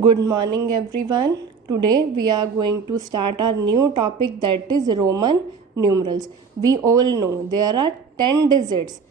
Good morning, everyone. Today we are going to start our new topic, that is Roman numerals. We all know there are 10 digits,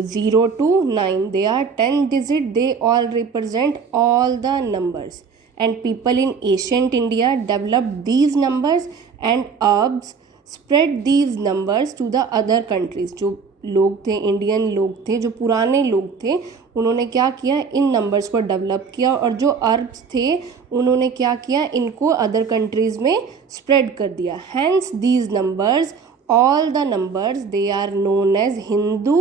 0 to 9. They are 10 digits, they all represent all the numbers. And people in ancient India developed these numbers, and Arabs spread these numbers to the other countries. जो लोग थे, Indian लोग थे, जो पुराने लोग थे, उन्होंने क्या किया, इन नंबर्स को डेवलप किया, और जो अरब्स थे उन्होंने क्या किया, इनको अदर कंट्रीज़ में स्प्रेड कर दिया. Hence these numbers, all the numbers, they are known as Hindu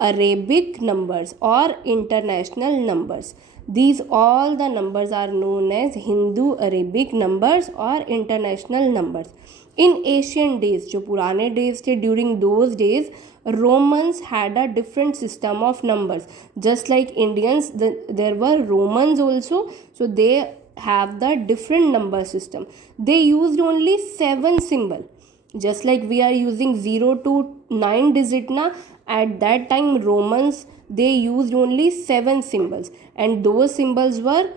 Arabic numbers or international numbers. These all the numbers are known as Hindu Arabic numbers or international numbers. In ancient days, जो पुराने days थे, during those days Romans had a different system of numbers. Just like Indians, there were Romans also, so they have the different number system. They used only 7 symbol. Just like we are using 0 to 9 digit na, at that time Romans, they used only 7 symbols, and those symbols were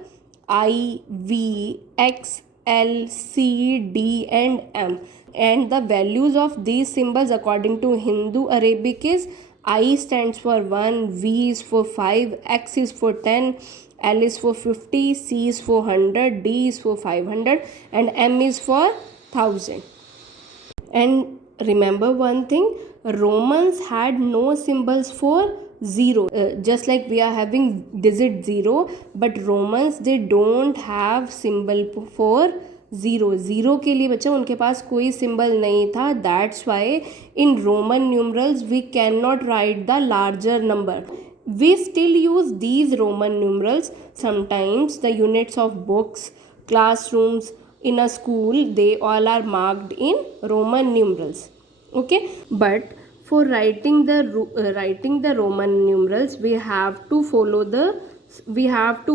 I, V, X, L, C, D and M. And the values of these symbols according to Hindu Arabic is I stands for 1, V is for 5, X is for 10, L is for 50, C is for 100, D is for 500 and M is for 1000. And remember one thing, Romans had no symbols for 0. Just like we are having digit 0, but Romans, they don't have symbol for 0. 0 के लिए बच्चा उनके पास कोई symbol नहीं था. That's why in Roman numerals we cannot write the larger number. We still use these Roman numerals. Sometimes the units of books, classrooms, in a school, they all are marked in Roman numerals. Okay, but for writing the Roman numerals, we have to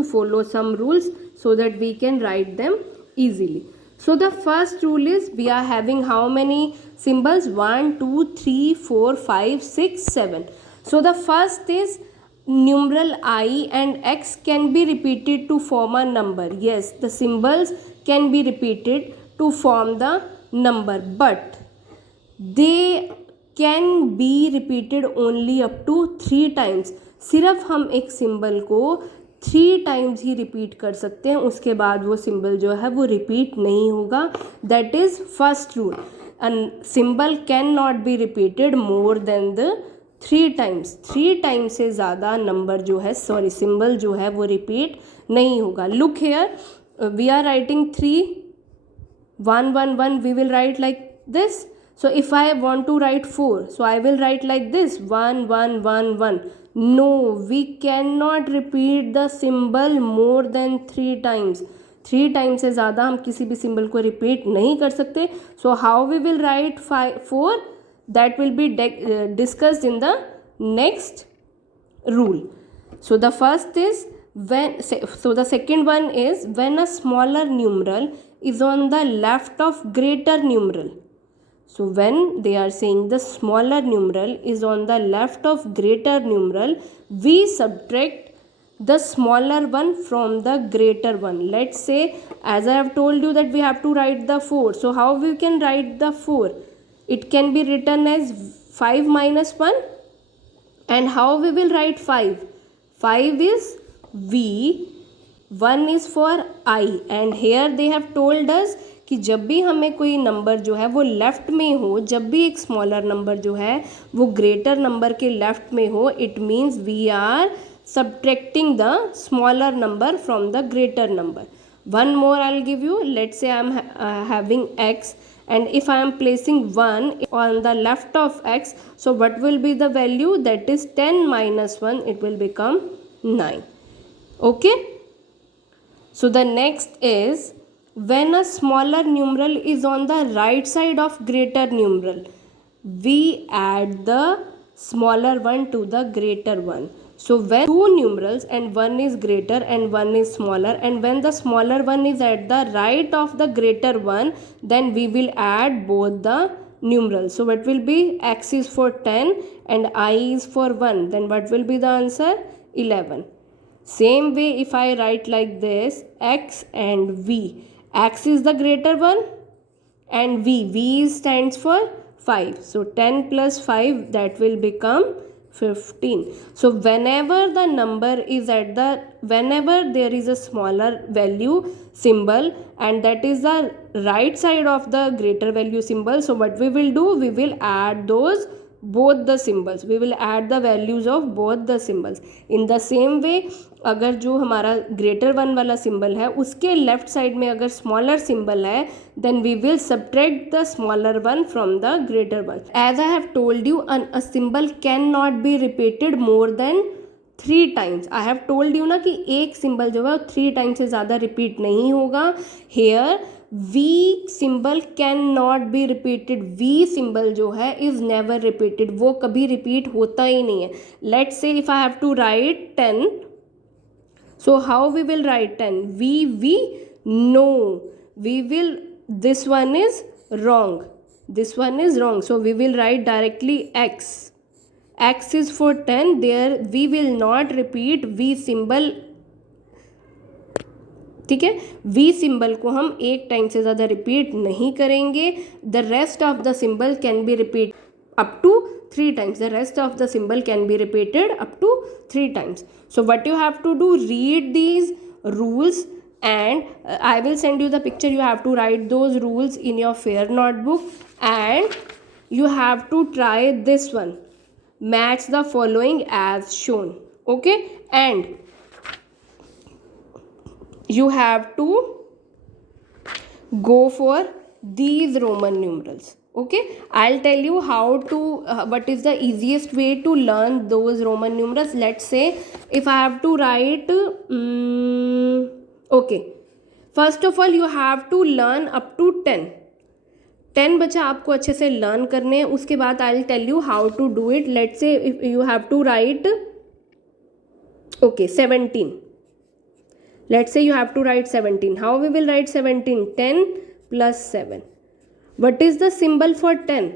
follow some rules so that we can write them easily. So the first rule is, we are having how many symbols? 1, 2, 3, 4, 5, 6, 7. So the first is numeral I and X can be repeated to form a number. Yes, the symbols can be repeated to form the number, but they can be repeated only up to 3 times. सिर्फ हम एक symbol को 3 times ही repeat कर सकते हैं, उसके बाद वो सिंबल जो है वो रिपीट नहीं होगा. That is first rule. And symbol can not be repeated more then the 3 times. 3 times से ज़्यादा नंबर जो है, सिंबल जो है वो रिपीट नहीं होगा. Look here, we are writing 3, 1, 1, 1, we will write like this. So if I want to write 4, so I will write like this, 1, 1, 1, 1. No, we cannot repeat the symbol more than 3 times. 3 times से ज़्यादा हम किसी भी symbol को repeat नहीं कर सकते. So how we will write 4, that will be discussed in the next rule. So the first is, the second one is, when a smaller numeral is on the left of greater numeral. So when they are saying the smaller numeral is on the left of greater numeral, we subtract the smaller one from the greater one. Let's say, as I have told you that we have to write the 4. So how we can write the 4? It can be written as 5 minus 1. And how we will write 5? 5 is V, 1 is for I. And here they have told us कि जब भी हमें कोई number जो है वो left में हो, जब भी एक स्मॉलर नंबर जो है वो ग्रेटर नंबर के लेफ़्ट में हो, it means we are subtracting the smaller number from the greater number. One more I'll give you. Let's say I'm having x, and if I am placing 1 on the left of x, so what will be the value? That is 10 minus 1, it will become 9. Okay, so the next is, when a smaller numeral is on the right side of greater numeral, we add the smaller one to the greater one. So when 2 numerals and one is greater and one is smaller, and when the smaller one is at the right of the greater one, then we will add both the numerals. So what will be? X is for 10 and I is for 1. Then what will be the answer? 11. Same way, if I write like this, x and v, x is the greater one and v stands for 5. So 10 plus 5, that will become 15. So whenever the number is whenever there is a smaller value symbol and that is the right side of the greater value symbol, so what we will do, we will add both the symbols, we will add the values of both the symbols. In the same way, अगर जो हमारा greater one वाला symbol है उसके left side में अगर smaller symbol है, then we will subtract the smaller one from the greater one. As I have told you, a symbol can not be repeated more than 3 times. I have told you ना कि एक symbol जो है 3 times से ज़्यादा repeat नहीं होगा. Here V symbol can not be repeated. V symbol जो है इज नेवर रिपीटेड, वो कभी रिपीट होता ही नहीं है. Let's say if I have to write 10, so how we will write 10? V? No, we will, this one is wrong, this one is wrong, so we will write directly x. X is for 10. There we will not repeat V symbol. ठीक है, V symbol को हम एक time से ज़्यादा repeat नहीं करेंगे. The rest of the symbol can be repeat up to 3 times. The rest of the symbol can be repeated up to 3 times. So what you have to do, read these rules and I will send you the picture. You have to write those rules in your fair notebook and you have to try this one. Match the following as shown. Okay, and you have to go for these Roman numerals. Okay, I'll tell you how to what is the easiest way to learn those Roman numerals. Let's say if I have to write okay, first of all you have to learn up to 10 बच्चा आपको अच्छे से learn करने हैं. उसके बाद I'll tell you how to do it. Let's say if you have to write okay 17. Let's say you have to write 17. How we will write 17? 10 plus 7. What is the symbol for 10?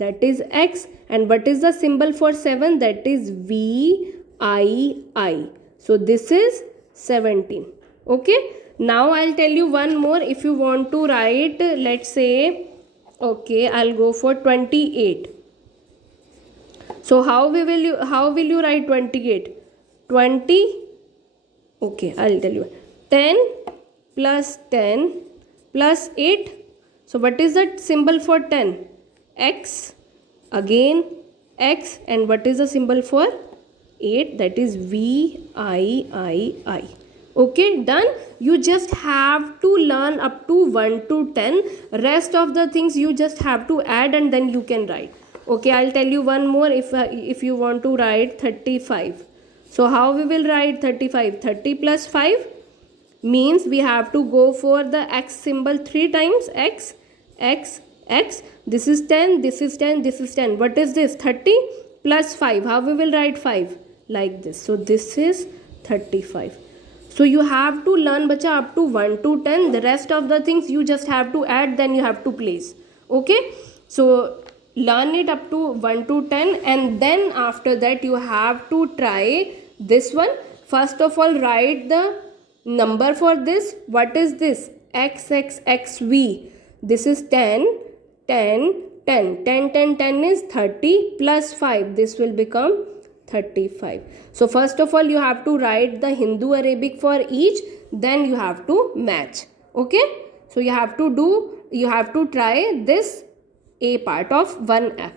That is x. And what is the symbol for 7? That is VII. So this is 17. Okay. Now I'll tell you one more. If you want to write, let's say, okay, I'll go for 28. So how will you write 28? 20. Okay, I'll tell you. 10 plus 10 plus 8. So what is that symbol for 10? X. Again x. And what is the symbol for 8? That is VII. Okay, done. You just have to learn up to 1 to 10. Rest of the things you just have to add and then you can write. Okay, I'll tell you one more. If you want to write 35. So how we will write 35? 30 plus 5 means we have to go for the x symbol 3 times. X. This is 10, this is 10, this is 10. What is this? 30 plus 5. How we will write 5? Like this. So this is 35. So you have to learn bacha up to 1 to 10. The rest of the things you just have to add, then you have to place. Okay. So learn it up to 1 to 10 and then after that you have to try this one. First of all, write the number for this. What is this? XXXV. This is 10, 10, 10. 10, 10, 10 is 30 plus 5. This will become 35. So first of all, you have to write the Hindu Arabic for each. Then you have to match. Okay. So you have to try this A part of 1F.